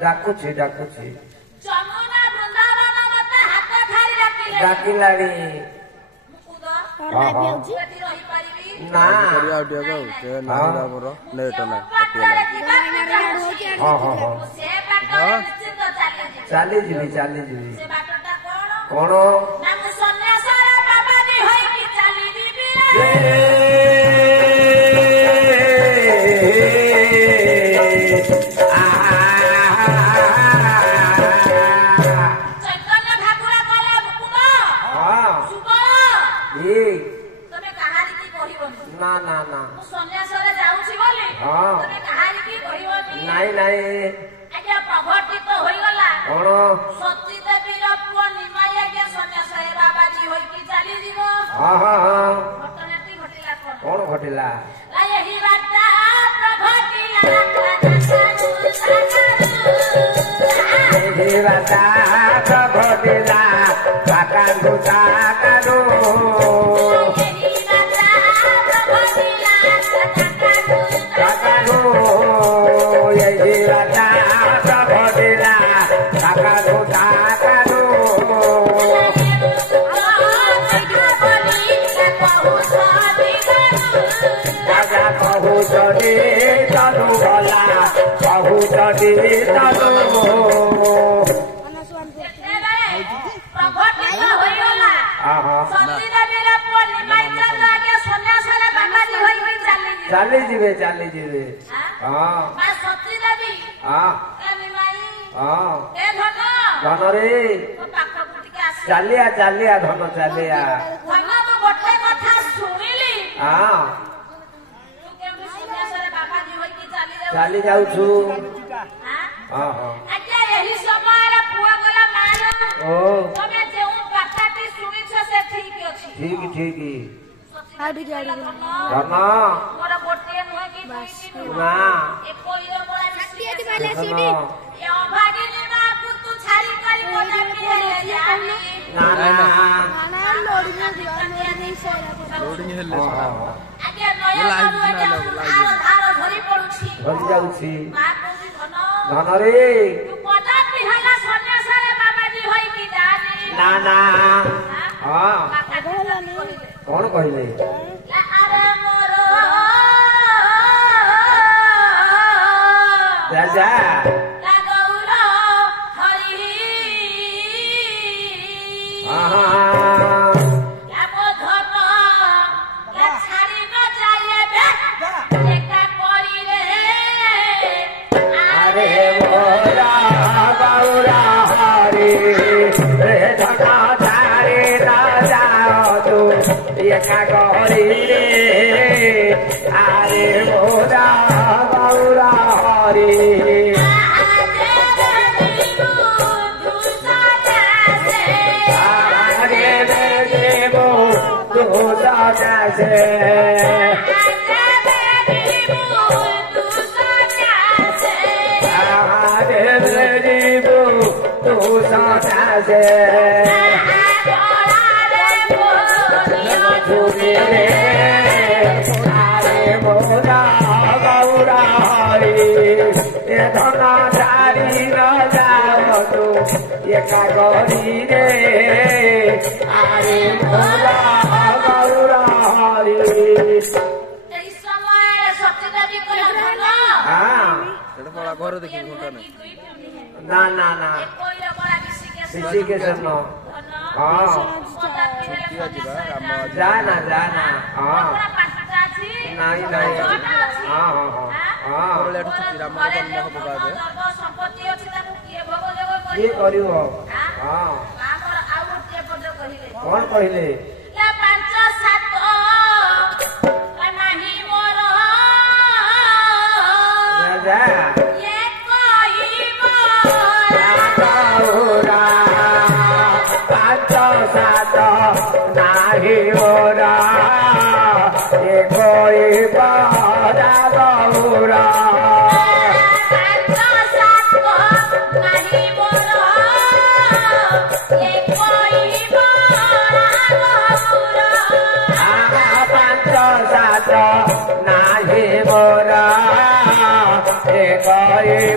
डाकुची डाकुची डाकिलाड़ी ना चाली जीवी कौन ना ना ना नाई नाई प्रघटित होइगला कौन सती देवीर पुओ निमाई आज्ञा सन्यास हे बाबाजी होइकी चली जीवो हां हां हां घटनाटी घटिला कौन घटिला एही बाता प्रघटिला एही बाता प्रघटिला काका दुता कानो चाली जीवे हाँ हाँ धन रे चालिया चालिया धन चालिया हाँ चाली जाऊ हाँ हाँ ठीक ठीक धन रे ना ना हाँ कौन कहले राजा अरे मोरा गौरा हरे देवो तू से धना चारी न जाओ तो ये कागरी रे आरे भोला गौरा हरि घर देखिए ना ना ना ऋषिकेश हाँ जाना जाना हाँ नहीं नहीं हाँ हाँ हाँ ये करियो हाँ कौन कहले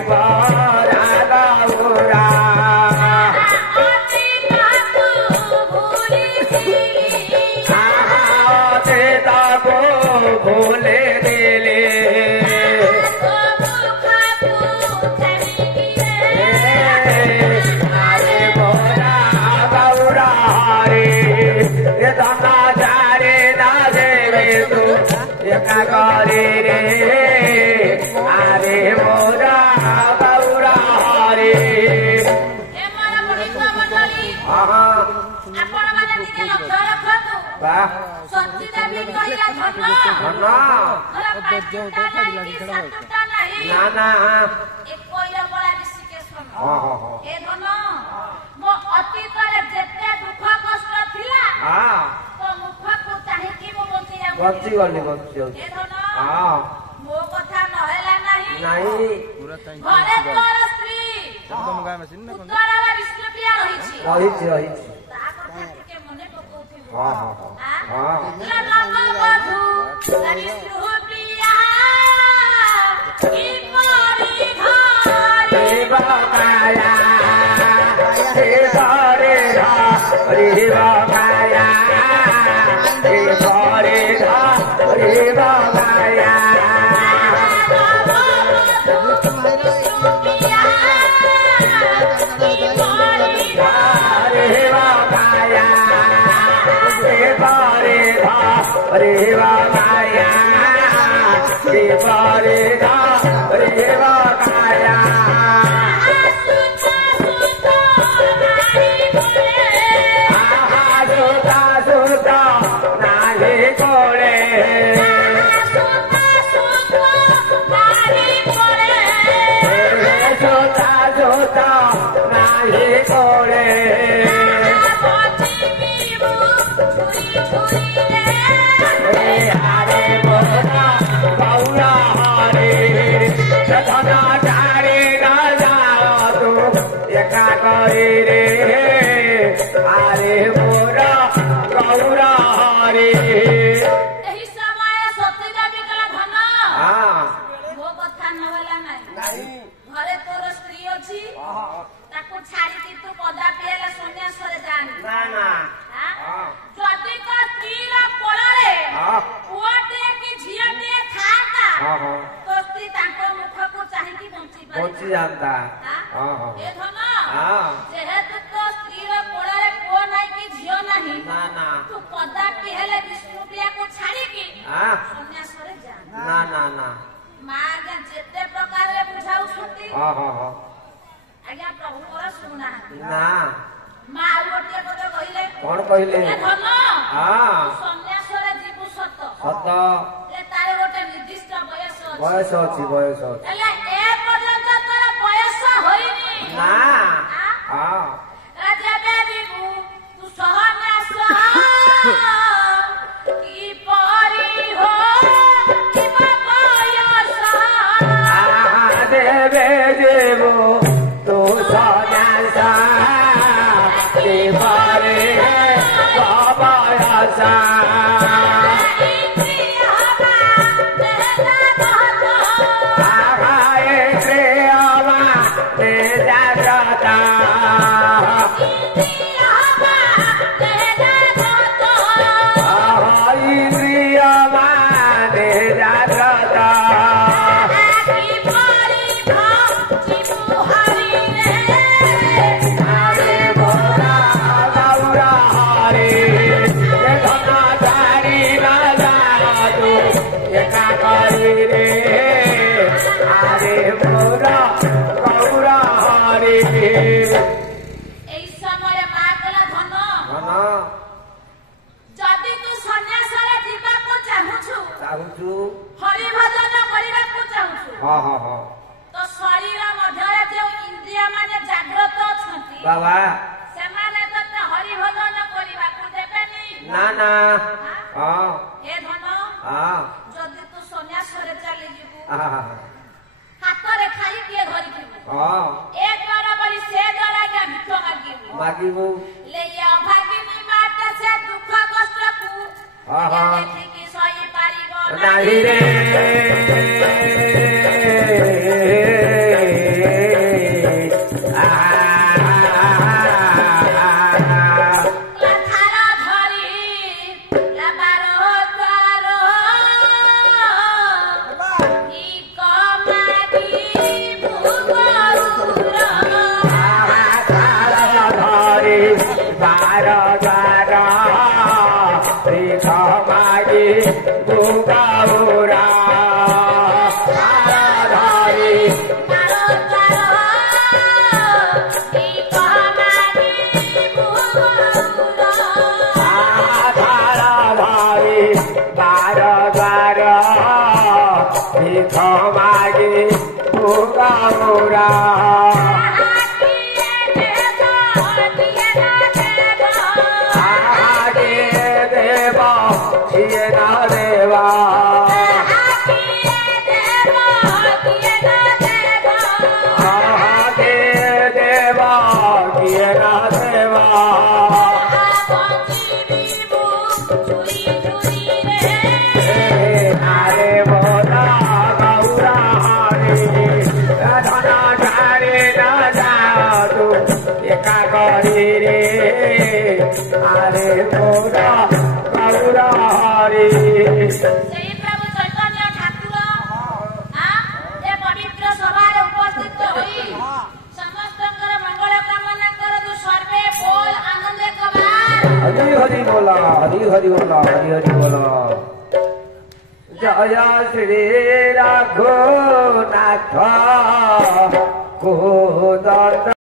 बरा गौरा भोले दिले अरे बोरा गौरा रे दाना जारे ना देवे तू एका करे रे अरे बोरा गौरा रे बच्ची गली बच्ची मो कथा नहेला नहीं नहीं घरे तोर स्त्री पुत्र विष्णुप्रिया रहिछि रहिछि ता कथा के मने पकोथि हां हां हां नंग बधु विष्णुप्रिया की मोरी घरे बाकाया हे घरे रे बाकाया हे घरे रे बाकाया रेवा माया रेवा रेगा रेवा माया सुता सुता नाली कोले सुता सुता नाली कोले हरे बोरा गौरा हरे धना चारे ना जाओ तू एका करे रे हरे बोरा गौरा हरे एही समय सत्यदा बिकला धन हाँ वो कथा नहला नहीं घरे तोर स्त्री अछि ताको छाड़ी कि तू पदा पिएला सन्यासरे जानी ना ना जदि तो स्त्रीर कोଳରେ हाँ पुଅଟେ କି ଝିଅଟେ ଥାଆନ୍ତା हाँ ତ ସ୍ତ୍ରୀ ତାଙ୍କ ମୁଖକୁ ଚାହିଁକି ବଞ୍ଚି पहुंची जाता हाँ हाँ ଏ ଧନ हाँ ଯେହେତୁ ତ ସ୍ତ୍ରୀର କୋଳରେ ପୁଅ ନାହିଁ କି ଝିଅ ନାହିଁ ना ना ତୁ କଦାପି ହେଲେ ବିଷ୍ଣୁପ୍ରିୟାକୁ ଛାଡ଼ିକି हाँ ସନ୍ନ୍ୟାସରେ ଯା ना ना ना ମା ଆଜ୍ଞା ଯେତେ ପ୍ରକାରରେ ବୁଝାଉଛନ୍ତି हाँ हाँ हाँ ଆଜ୍ଞା ପ୍ରଭୁଙ୍କର ଶୁଣୁନାହାନ୍ତି ନା ମା ଆଉ ଗୋଟିଏ କଥା କହିଲେ କଣ କହିଲେ ଏ ଧନ हाँ ସନ୍ନ୍ୟାସରେ ଯିବୁ ସତ ସତ ଯେ ତାର ଗୋଟେ ନିର୍ଦ୍ଦିଷ୍ଟ ବୟସ ଅଛି ବୟସ ଅଛି ବୟସ ଅଛି ହେଲେ ଏ ପର୍ଯ୍ୟନ୍ତ ତୋର ବୟସ ହୋଇନି ନା ହଁ ଯେବେ ଯିବୁ ତୁ ସନ୍ନ୍ୟାସ କିପରି ହୋ କିବା ବୟସ ଦେବେ ଦେବୁ ତୁ ସନ୍ୟାସ ଦେବରେ ବୟସ ଯଦି ତୁ ସନ୍ନ୍ୟାସରେ ଯିବାକୁ ଚାହୁଁଛୁ ହରିଭଜନ କରିବାକୁ ଚାହୁଁଛୁ ତ ଶରୀର ମଧ୍ୟରେ ଯେଉଁ ଇନ୍ଦ୍ରିୟ ମାନେ ଜାଗ୍ରତ ଅଛନ୍ତି ବାବା ସେମାନେ ତତେ ହରିଭଜନ କରିବାକୁ ଦେବେନି ନା ନା ଏ ଧନ ଯଦି ତୁ ସନ୍ନ୍ୟାସରେ ଚାଲିଯିବୁ ହାତରେ ଖାଇ କିଏ ଧରିଥିବୁ ଏ ଦ୍ୱାର ବୋଲି ସେ ଦ୍ୱାର ଆଜ୍ଞା ଭିକ ମାଗିବୁ ଲେୟା ଭାଗିନୀ ମାତା ସେ ଦୁଃଖ କଷ୍ଟକୁ ଦେଖିକି ସହି ପାରିବ ନାହିଁ ରେ भिख मागी बुगाउरा धारी भिख मागी बुगाउरा अरे मोरा गौरा हरि श्री प्रभु चैतन्य ठाकुर ए पवित्र सभारे उपस्थित होई समस्तଙ୍କର मंगल कामना करतु सर्वे बोल आनंद कबार हरि हरि बोला हरि हरि बोला हरि हरि बोला जय श्री रघुनाथ को